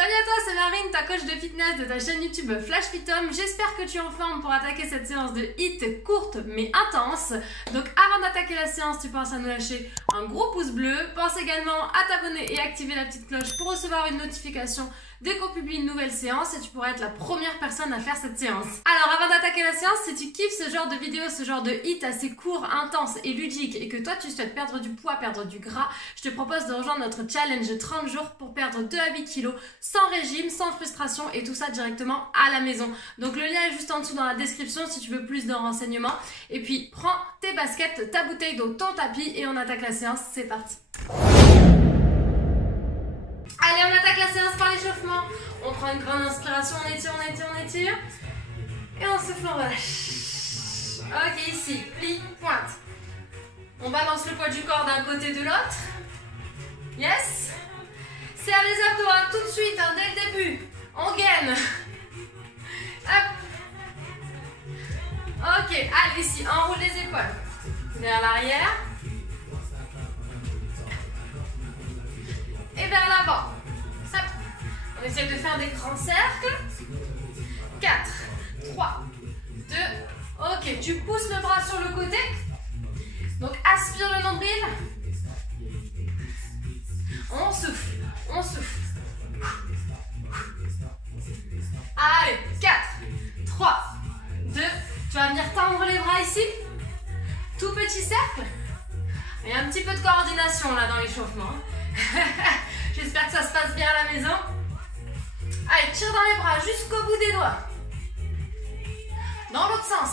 Salut à toi, c'est Marine, ta coach de fitness de ta chaîne YouTube Flash Fitom. J'espère que tu es en forme pour attaquer cette séance de HIIT courte mais intense. Donc avant d'attaquer la séance, tu penses à nous lâcher un gros pouce bleu. Pense également à t'abonner et activer la petite cloche pour recevoir une notification dès qu'on publie une nouvelle séance et tu pourras être la première personne à faire cette séance. Alors avant d'attaquer la séance, si tu kiffes ce genre de vidéo, ce genre de HIIT assez court, intense et ludique et que toi tu souhaites perdre du poids, perdre du gras, je te propose de rejoindre notre challenge 30 jours pour perdre 2 à 8 kilos sans régime, sans frustration et tout ça directement à la maison. Donc le lien est juste en dessous dans la description si tu veux plus de renseignements. Et puis prends tes baskets, ta bouteille d'eau, ton tapis et on attaque la séance, c'est parti. Allez, on attaque la séance par l'échauffement. On prend une grande inspiration, on étire, on étire, on étire. Et on souffle, on relâche. Ok, ici, plie, pointe. On balance le poids du corps d'un côté de l'autre. Yes. Serre les abdos, hein, tout de suite, hein, dès le début. On gaine. Hop. Ok, allez, ici, enroule les épaules. Vers l'arrière. Et vers l'avant. Hop. On essaie de faire des grands cercles. 4, 3, 2. Ok, tu pousses le bras sur le côté. Donc aspire le nombril. On souffle, on souffle. Allez, 4, 3, 2. Tu vas venir tendre les bras ici. Tout petit cercle. Il y a un petit peu de coordination là dans l'échauffement. J'espère que ça se passe bien à la maison. Allez, tire dans les bras jusqu'au bout des doigts. Dans l'autre sens.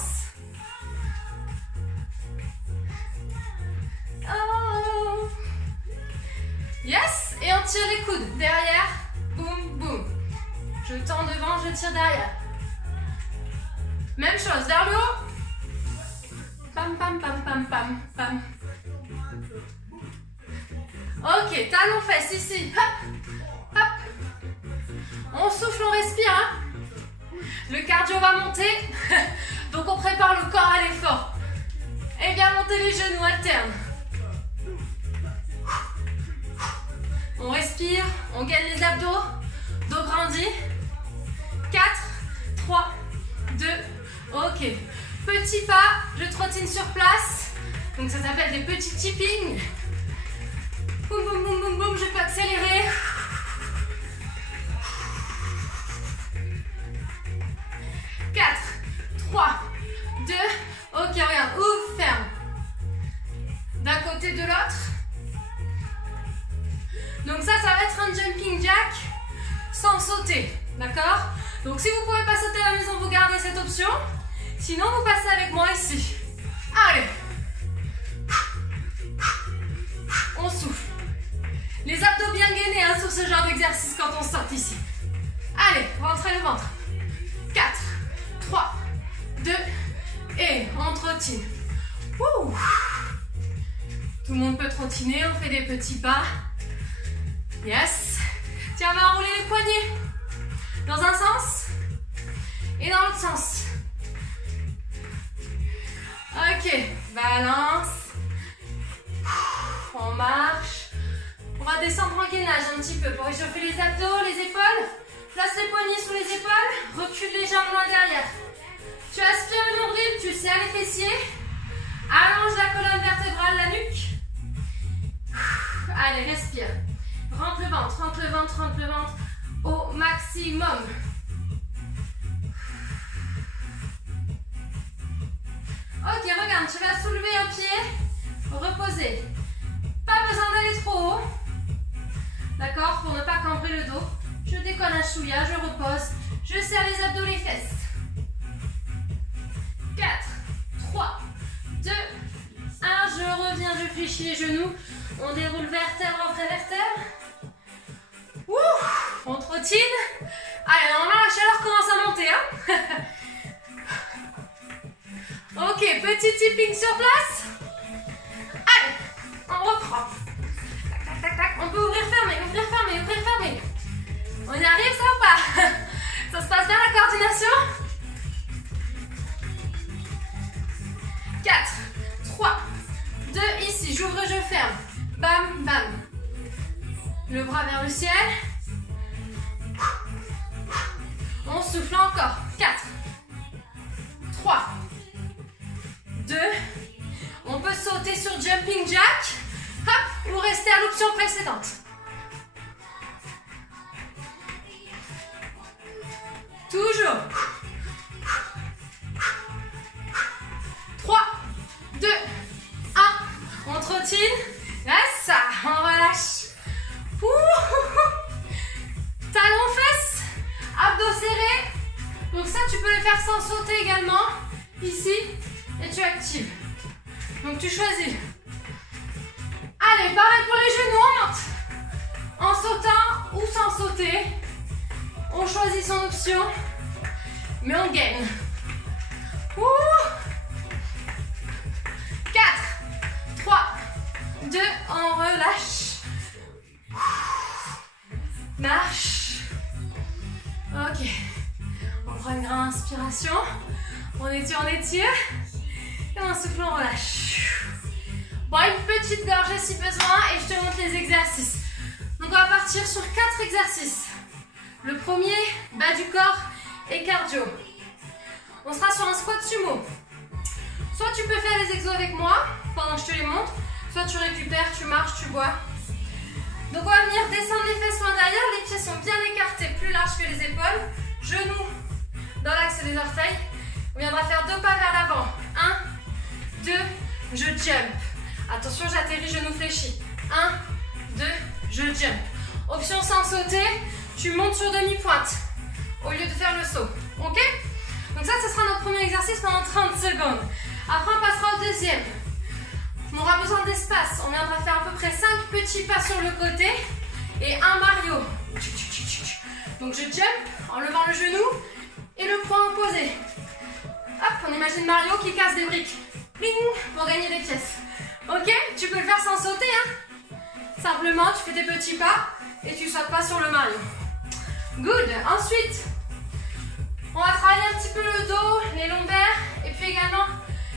Oh. Yes. Et on tire les coudes. Derrière. Boum, boum. Je tends devant, je tire derrière. Même chose, vers le haut. Pam, pam, pam, pam, pam, pam. Ok, talon fesse ici. Hop, hop. On souffle, on respire. Hein. Le cardio va monter. Donc on prépare le corps à l'effort. Et bien monter les genoux, alterne. On respire, on gagne les abdos. Dos grandi. 4, 3, 2. Ok. Petit pas, je trottine sur place. Donc ça s'appelle des petits tipping. Boum, boum, boum, boum, boum, je peux accélérer. 4, 3, 2. Ok, regarde, ouvre, ferme. D'un côté, de l'autre. Donc ça va être un jumping jack sans sauter. D'accord? Donc si vous ne pouvez pas sauter à la maison, vous gardez cette option. Sinon, vous passez avec moi ici. Allez. On souffle. Les abdos bien gainés hein, sur ce genre d'exercice quand on sort ici. Allez, rentrez le ventre. 4, 3, 2, et on trottine. Ouh. Tout le monde peut trottiner, on fait des petits pas. Yes. Tiens, on va enrouler les poignets. Dans un sens et dans l'autre sens. Ok, balance. On marche. On va descendre en gainage un petit peu pour réchauffer les abdos, les épaules. Place les poignets sous les épaules. Recule les jambes loin derrière. Tu aspires le nombril, tu serres les fessiers. Allonge la colonne vertébrale, la nuque. Allez, respire. Rentre le ventre, rentre le ventre, rentre le ventre au maximum. Ok, regarde, tu vas soulever un pied, reposer. Pas besoin d'aller trop haut. D'accord? Pour ne pas cambrer le dos. Je décolle un chouïa, je repose. Je serre les abdos, les fesses. 4, 3, 2, 1. Je reviens, je fléchis les genoux. On déroule vertèbre après vertèbre. Ouh, on trottine. Allez, normalement la chaleur commence à monter. Hein. Ok, petit tipping sur place. Allez, on reprend. Tac, tac, tac, tac. On peut ouvrir, fermer, ouvrir, fermer, ouvrir, fermer. On y arrive, ça ou pas? Ça se passe bien la coordination? 4, 3, 2, ici, j'ouvre, je ferme. Bam, bam. Le bras vers le ciel. souffle encore. 4, 3, 2. On peut sauter sur jumping jack. Hop, ou rester à l'option précédente. Toujours. 3, 2, 1. On trottine. Là, ça, on relâche. Talons fesses, abdos serrés. Donc ça, tu peux le faire sans sauter également. Ici, et tu actives. Donc tu choisis. Allez, pareil pour les genoux, on monte. En sautant ou sans sauter. On choisit son option, mais on gagne. 4, 3, 2, on relâche. Marche. Ok. On prend une grande inspiration. On étire, on étire. Et on souffle, on relâche. Bon, une petite gorgée si besoin et je te montre les exercices. Donc on va partir sur 4 exercices. Le premier, bas du corps et cardio. On sera sur un squat sumo. Soit tu peux faire les exos avec moi pendant que je te les montre, soit tu récupères, tu marches, tu bois. Donc on va venir descendre les fesses loin derrière, les pieds sont bien écartés, plus larges que les épaules. Genoux dans l'axe des orteils. On viendra faire 2 pas vers l'avant. 1, 2, je jump. Attention, j'atterris, genou fléchi. 1, 2, je jump. Option sans sauter, tu montes sur demi-pointe au lieu de faire le saut. Ok? Donc ça, ce sera notre premier exercice pendant 30 secondes. Après, on passera au deuxième. On aura besoin d'espace. On viendra faire à peu près 5 petits pas sur le côté et un Mario. Donc je jump en levant le genou et le poing opposé. Hop, on imagine Mario qui casse des briques. Bing, pour gagner des pièces. Ok? Tu peux le faire sans sauter, hein? Simplement, tu fais tes petits pas et tu sautes pas sur le Mario. Good. Ensuite, on va travailler un petit peu le dos, les lombaires et puis également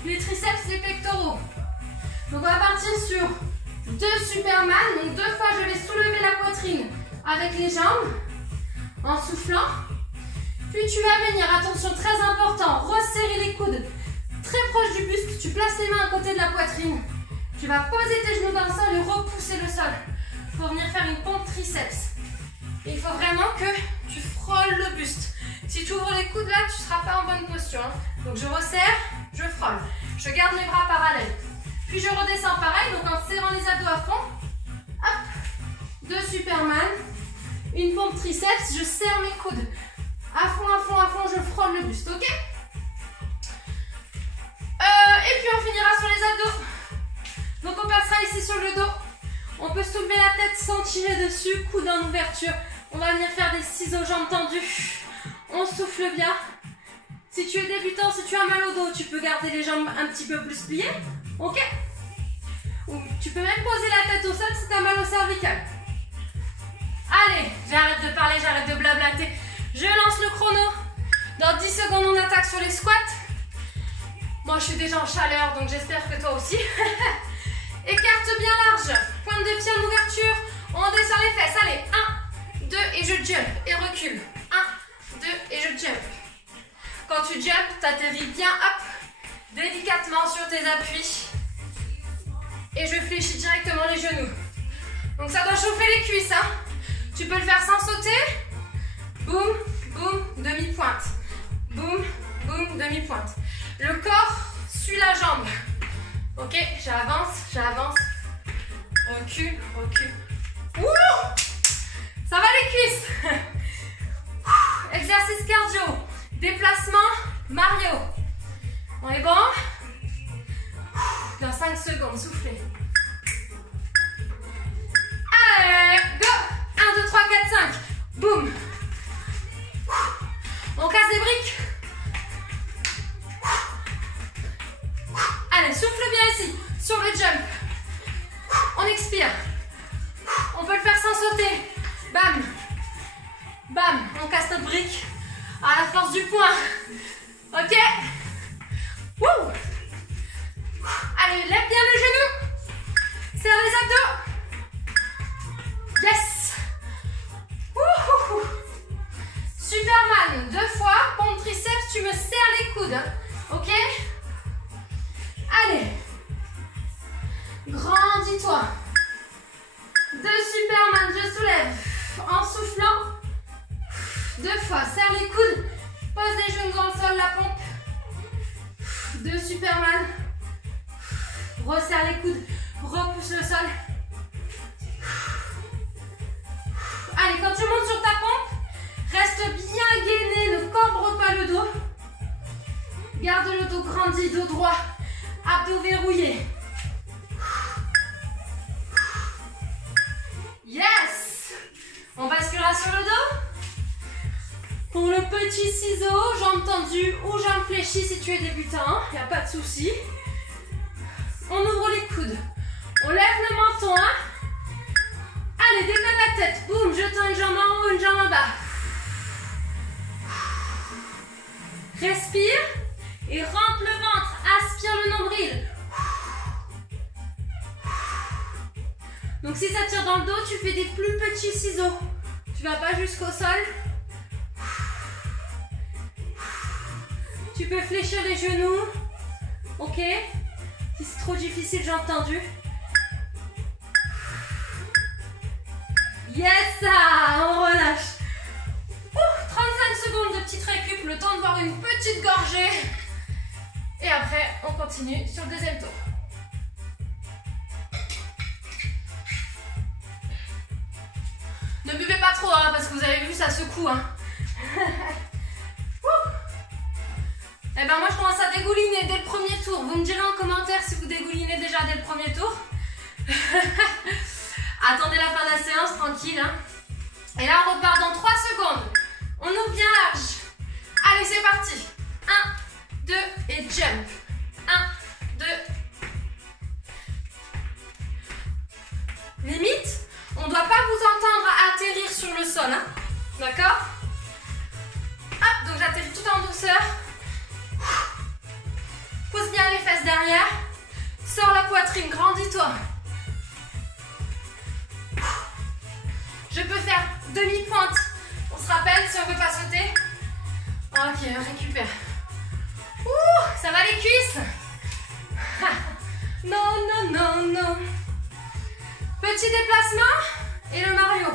les triceps, les pectoraux. Donc on va partir sur 2 Superman. Donc 2 fois, je vais soulever la poitrine avec les jambes en soufflant. Puis tu vas venir, attention, très important, resserrer les coudes très proche du buste. Tu places les mains à côté de la poitrine. Tu vas poser tes genoux dans le sol et repousser le sol pour venir faire une pompe triceps. Et il faut vraiment que tu frôles le buste. Si tu ouvres les coudes là, tu ne seras pas en bonne posture. Hein. Donc je resserre, je frôle. Je garde mes bras parallèles. Puis je redescends pareil, donc en serrant les abdos à fond. Hop, 2 Superman. Une pompe triceps, je serre mes coudes. À fond, à fond, à fond, je frôle le buste, ok? Et puis on finira sur les abdos. Donc on passera ici sur le dos. On peut soulever la tête sans tirer dessus, coude en ouverture. On va venir faire des ciseaux jambes tendues. On souffle bien. Si tu es débutant, si tu as mal au dos, tu peux garder les jambes un petit peu plus pliées. Ok? Ou tu peux même poser la tête au sol si tu as mal au cervical. Allez, j'arrête de parler, j'arrête de blablater. Je lance le chrono. Dans 10 secondes, on attaque sur les squats. Moi, je suis déjà en chaleur, donc j'espère que toi aussi. Écarte bien large. Pointe de pied en ouverture. On descend les fesses. Allez, 1, 2 et je jump. Et recule. 1, 2 et je jump. Quand tu jump, tu atterris bien, hop, délicatement sur tes appuis. Et je fléchis directement les genoux. Donc ça doit chauffer les cuisses. Hein. Tu peux le faire sans sauter. Boum, boum, demi-pointe. Boum, boum, demi-pointe. Le corps suit la jambe. Ok, j'avance, j'avance. Recule, recule. Ouh, ça va les cuisses. Exercice cardio. Déplacement, Mario. On est bon? Dans 5 secondes, soufflez. Allez, go! 1, 2, 3, 4, 5. Boum. On casse des briques. Allez, souffle bien ici, sur le jump. On expire. On peut le faire sans sauter. Bam. Bam. On casse notre brique à la force du poing. Ok? Wouh. Allez, lève bien le genou. Serre les abdos. Yes. Wouhou. Super mal. Superman, 2 fois. Pompe triceps, tu me serres les coudes. Hein. Ok? Allez. Grandis-toi. 2 Superman, je soulève. En soufflant. 2 fois, serre les coudes. Pose les genoux dans le sol, la pompe. 2 Superman. Resserre les coudes. Repousse le sol. Allez, quand tu montes sur ta pompe, reste bien gainé, ne cambre pas le dos. Garde le dos grandi, dos droit. Abdos verrouillés. Yes! On basculera sur le dos. Pour le petit ciseau, jambes tendues ou jambes fléchies si tu es débutant, il n'y a pas de souci. On ouvre les coudes. On lève le menton. Hein? Allez, détends la tête. Boum, je tends une jambe en haut, une jambe en bas. Respire et rentre le ventre. Aspire le nombril. Donc si ça tire dans le dos, tu fais des plus petits ciseaux. Tu vas pas jusqu'au sol. Tu peux fléchir les genoux. Ok? Si c'est trop difficile, j'ai entendu. Yes, on relâche. 35 secondes de petite récup, le temps de boire une petite gorgée. Et après, on continue sur le deuxième tour. Ne buvez pas trop, hein, parce que vous avez vu, ça secoue. Hein. Et ben moi, je commence à dégouliner dès le premier tour. Vous me direz en commentaire si vous dégoulinez déjà dès le premier tour. Attendez la fin de la séance, tranquille. Hein. Et là, on repart dans 3 secondes. On ouvre bien large. Allez, c'est parti. 1, 2 et jump. 1, 2. Limite, on ne doit pas vous entendre atterrir sur le sol. Hein. D'accord? Hop, donc j'atterris tout en douceur. Pousse bien les fesses derrière. Sors la poitrine, grandis-toi. Je peux faire demi-pointe. On se rappelle si on ne veut pas sauter. Ok, récupère. Ouh, ça va les cuisses? Non, non, non, non. Petit déplacement et le Mario.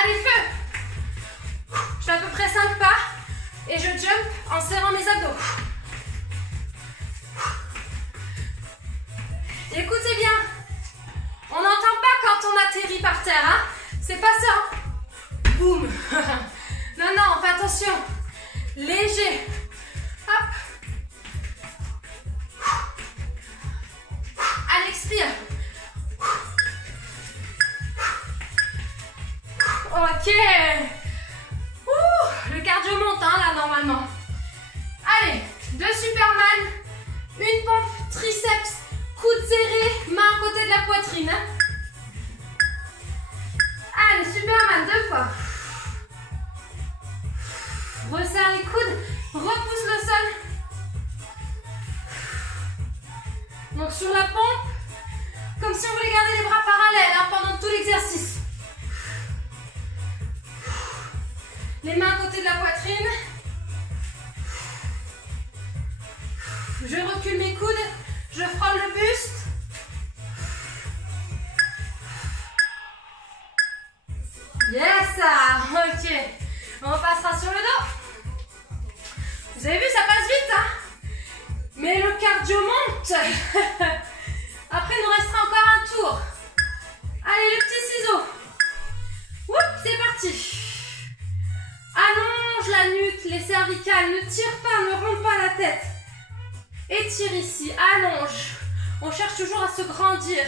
Allez, feu. Je fais à peu près 5 pas et je jump en serrant mes abdos. Écoutez bien, on n'entend pas quand on atterrit par terre, hein? C'est pas ça. Boum. Non, non, fais attention. Léger. Hop. Allez, expire. Ok. Le cardio monte, hein, là, normalement. Allez, 2 Superman, une pompe triceps, coude serré, main à côté de la poitrine. Allez, Superman, 2 fois. Resserre les coudes, repousse le sol. Donc sur la pompe, comme si on voulait garder les bras parallèles hein, pendant tout l'exercice. Les mains à côté de la poitrine. Je recule mes coudes, je frôle le buste. Yes, ok. On repassera sur le dos. Vous avez vu, ça passe vite, hein? Mais le cardio monte. Après, il nous restera encore un tour. Allez, le petit ciseau. Oups, c'est parti. Allonge la nuque, les cervicales. Ne tire pas, ne rompt pas la tête. Étire ici, allonge. On cherche toujours à se grandir.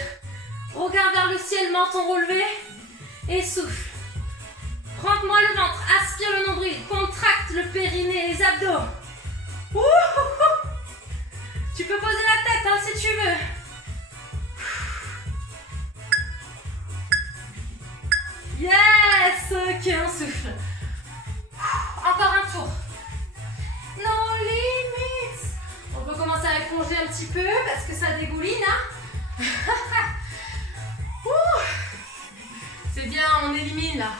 Regarde vers le ciel, menton relevé. Et souffle. Rentre-moi le ventre, aspire le nombril, contracte le périnée, les abdos. Ouh. Tu peux poser la tête hein, si tu veux. Yes, ok, on souffle. Encore un tour. No limits. On peut commencer à éponger un petit peu parce que ça dégouline. Hein. C'est bien, on élimine là.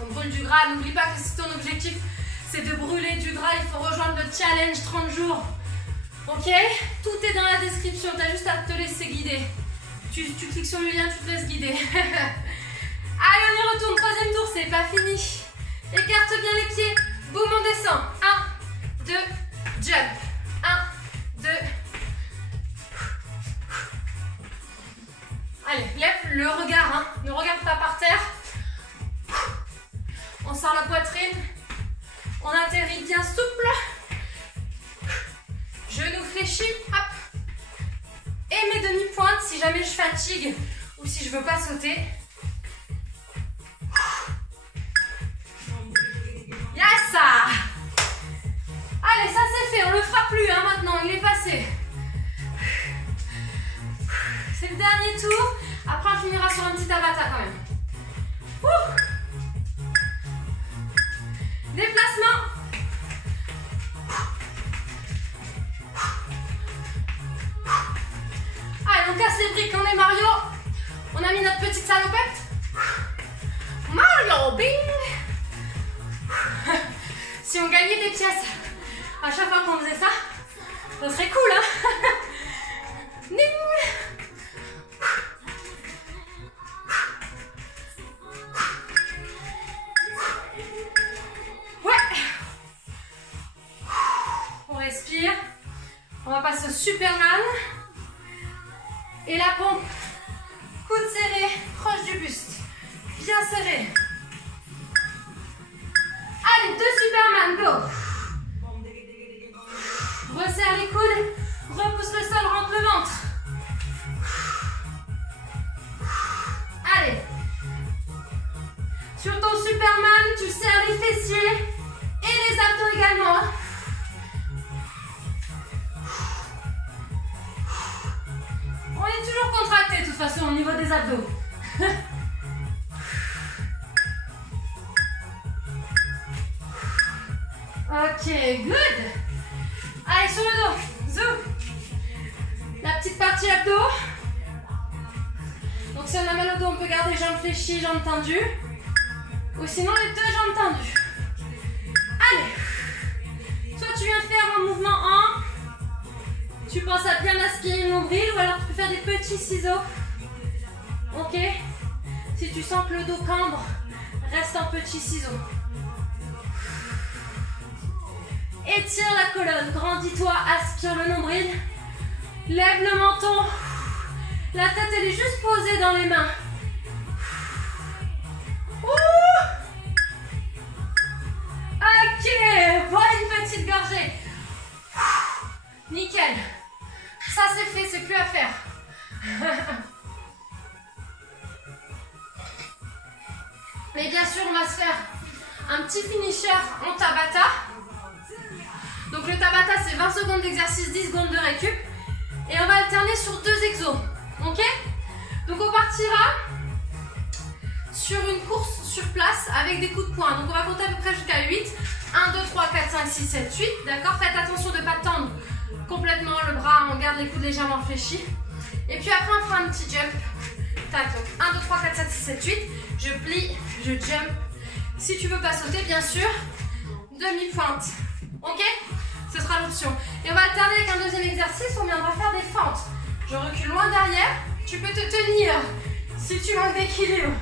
On brûle du gras. N'oublie pas que si ton objectif c'est de brûler du gras, il faut rejoindre le challenge 30 jours. Ok? Tout est dans la description, tu as juste à te laisser guider. Tu cliques sur le lien, tu te laisses guider. Allez, on y retourne. Troisième tour, c'est pas fini. Écarte bien les pieds. Boum, on descend. 1, 2, jump. 1, 2. Allez, lève le regard. Hein. Ne regarde pas par terre. On sort la poitrine. On atterrit bien souple. Genoux fléchis. Hop. Et mes demi-pointes si jamais je fatigue ou si je veux pas sauter. Yes! Allez, ça c'est fait, on le fera plus hein, maintenant, il est passé. C'est le dernier tour. Après on finira sur un petit tabata quand même. Déplacement. Allez, on casse les briques, on est Mario. On a mis notre petite salopette. Mario, bing. Si on gagnait des pièces à chaque fois qu'on faisait ça, ça serait cool, hein. Ding. Ouais. On respire. On va passer au Superman. Et la pompe, coude serré, proche du buste, bien serré. Allez, 2 Superman, go. Resserre les coudes, repousse le sol, rentre le ventre. Allez. Sur ton Superman, tu serres les fessiers et les abdos également. On est toujours contracté de toute façon au niveau des abdos. Ok, good. Allez, sur le dos. Zou. La petite partie abdos. Donc si on a mal au dos, on peut garder jambes fléchies, jambes tendues. Ou sinon les 2 jambes tendues. Allez. Soit tu viens faire un mouvement en... Tu penses à bien aspirer le nombril ou alors tu peux faire des petits ciseaux. Ok? Si tu sens que le dos cambre, reste en petits ciseaux. Étire la colonne, grandis-toi, aspire le nombril. Lève le menton. La tête, elle est juste posée dans les mains. Ouh! Ok, voilà une petite gorgée. Nickel. Ça c'est fait, c'est plus à faire. Mais bien sûr, on va se faire un petit finisher en Tabata. Donc le Tabata, c'est 20 secondes d'exercice, 10 secondes de récup. Et on va alterner sur 2 exos. Ok? Donc on partira sur une course sur place avec des coups de poing. Donc on va compter à peu près jusqu'à 8. 1, 2, 3, 4, 5, 6, 7, 8. D'accord? Faites attention de ne pas tendre complètement le bras. On garde les coudes légèrement fléchis. Et puis après, on fera un petit jump. Tac, donc 1, 2, 3, 4, 5, 6, 7, 8. Je plie, je jump. Si tu veux pas sauter, bien sûr, demi-pointe. Ok? Ce sera l'option. Et on va alterner avec un deuxième exercice. On viendra faire des fentes. Je recule loin derrière. Tu peux te tenir si tu manques d'équilibre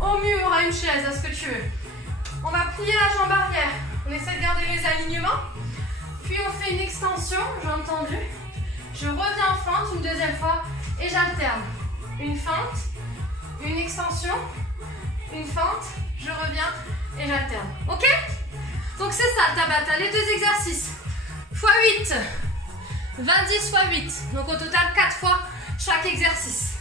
au mur, à une chaise, à ce que tu veux. On va plier la jambe arrière. On essaie de garder les alignements. Puis on fait une extension, jambes tendues. Je reviens en fente une deuxième fois et j'alterne. Une fente, une extension, une fente, je reviens et j'alterne. Ok? Donc c'est ça, Tabata, les 2 exercices. x 8. 20-10 x 8. Donc au total 4 fois chaque exercice.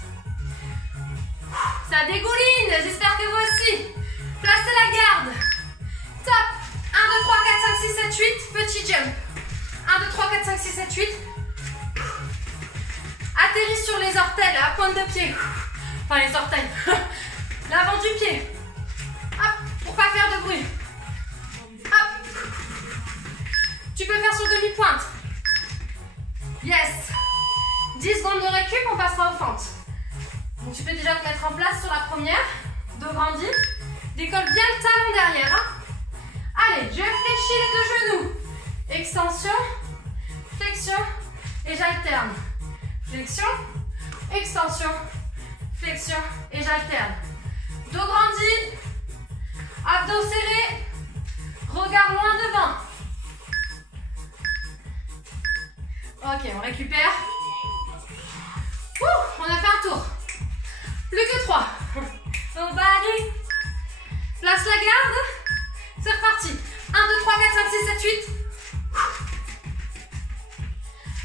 Ça dégouline, j'espère que vous aussi. Placez la garde. Top. 1, 2, 3, 4, 5, 6, 7, 8. Petit jump. 1, 2, 3, 4, 5, 6, 7, 8. Atterris sur les orteils, à pointe de pied. Enfin les orteils. L'avant du pied. Hop, pour pas faire de bruit. Hop. Tu peux faire sur demi-pointe. Yes. 10 secondes de récup, on passera aux fentes. Donc tu peux déjà en place sur la première. Dos grandi. Décolle bien le talon derrière. Hein. Allez, je fléchis les deux genoux. Extension, flexion et j'alterne. Flexion, extension, flexion et j'alterne. Dos grandi. Abdos serrés. Regard loin devant. Ok, on récupère. On a fait un tour. Plus que 3. Nobody. Place la garde. C'est reparti. 1, 2, 3, 4, 5, 6, 7, 8.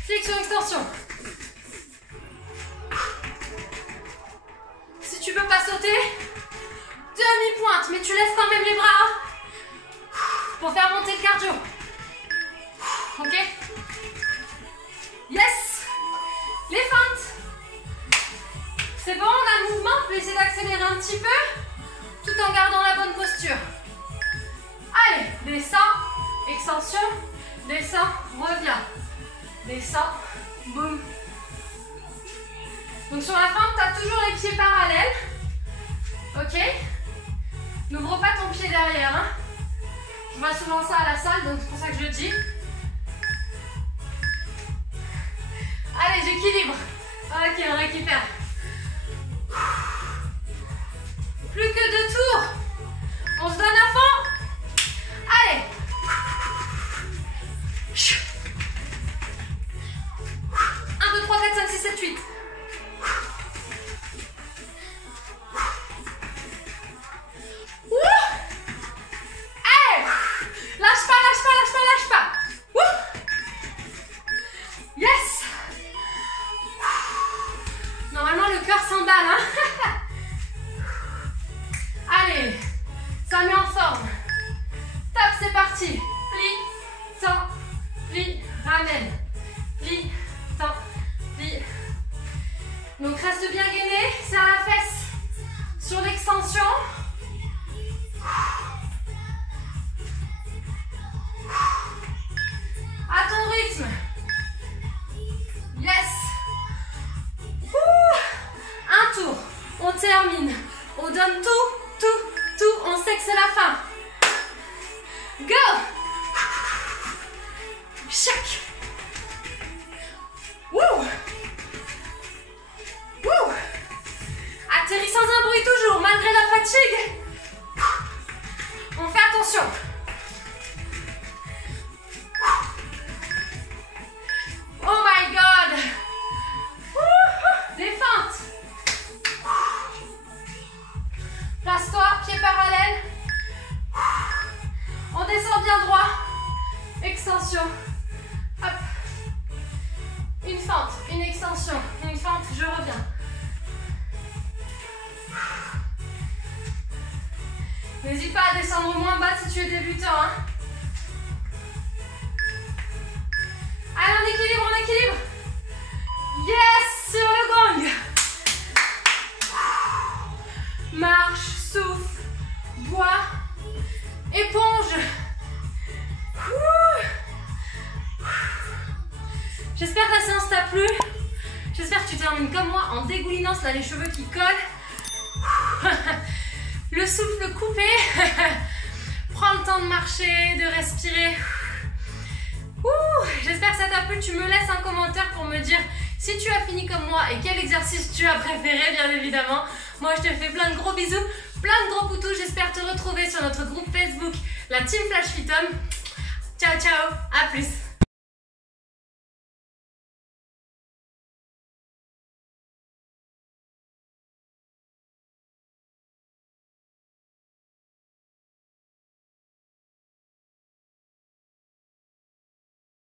Flexion, extension. Si tu veux pas sauter, demi-pointe, mais tu lèves quand même les bras pour faire monter le cardio. Ok? Yes! Les feintes. C'est bon, on a le mouvement, on peut essayer d'accélérer un petit peu tout en gardant la bonne posture. Allez, descends, extension, descends, reviens. Descends, boum. Donc sur la feinte, tu as toujours les pieds parallèles. Ok? N'ouvre pas ton pied derrière. Hein? Je vois souvent ça à la salle, donc c'est pour ça que je le dis. Allez, j'équilibre. Ok, on récupère. Plus que 2 tours. On se donne à fond. Allez. 1, 2, 3, 4, 5, 6, 7, 8. Allez. Lâche pas, lâche pas, lâche pas, lâche pas. Yes. Normalement, le cœur s'emballe. Hein. Allez, ça met en forme. Top, c'est parti. Plie, tends, plie, ramène. Plie, tends, plie. Donc, reste bien gainé. Serre la fesse sur l'extension. À ton rythme. Yes. Un tour. On termine. On donne tout. On sait que c'est la fin. Go. Chac. Wouh. Wouh. Atterris sans un bruit toujours, malgré la fatigue. On fait attention. Oh my god. Des feintes. Place-toi, pieds parallèles. On descend bien droit. Extension. Hop. Une fente, une extension, une fente, je reviens. N'hésite pas à descendre moins bas si tu es débutant. Hein. Allez, on équilibre, on équilibre. Yes, sur le gong. Marche, souffle, bois, éponge. J'espère que la séance t'a plu. J'espère que tu termines comme moi en dégoulinant, là les cheveux qui collent. Le souffle coupé. Prends le temps de marcher, de respirer. J'espère que ça t'a plu. Tu me laisses un commentaire pour me dire si tu as fini comme moi et quel exercice tu as préféré, bien évidemment. Moi, je te fais plein de gros bisous, plein de gros poutous. J'espère te retrouver sur notre groupe Facebook, la Team Flash Fit Homme. Ciao, ciao, à plus.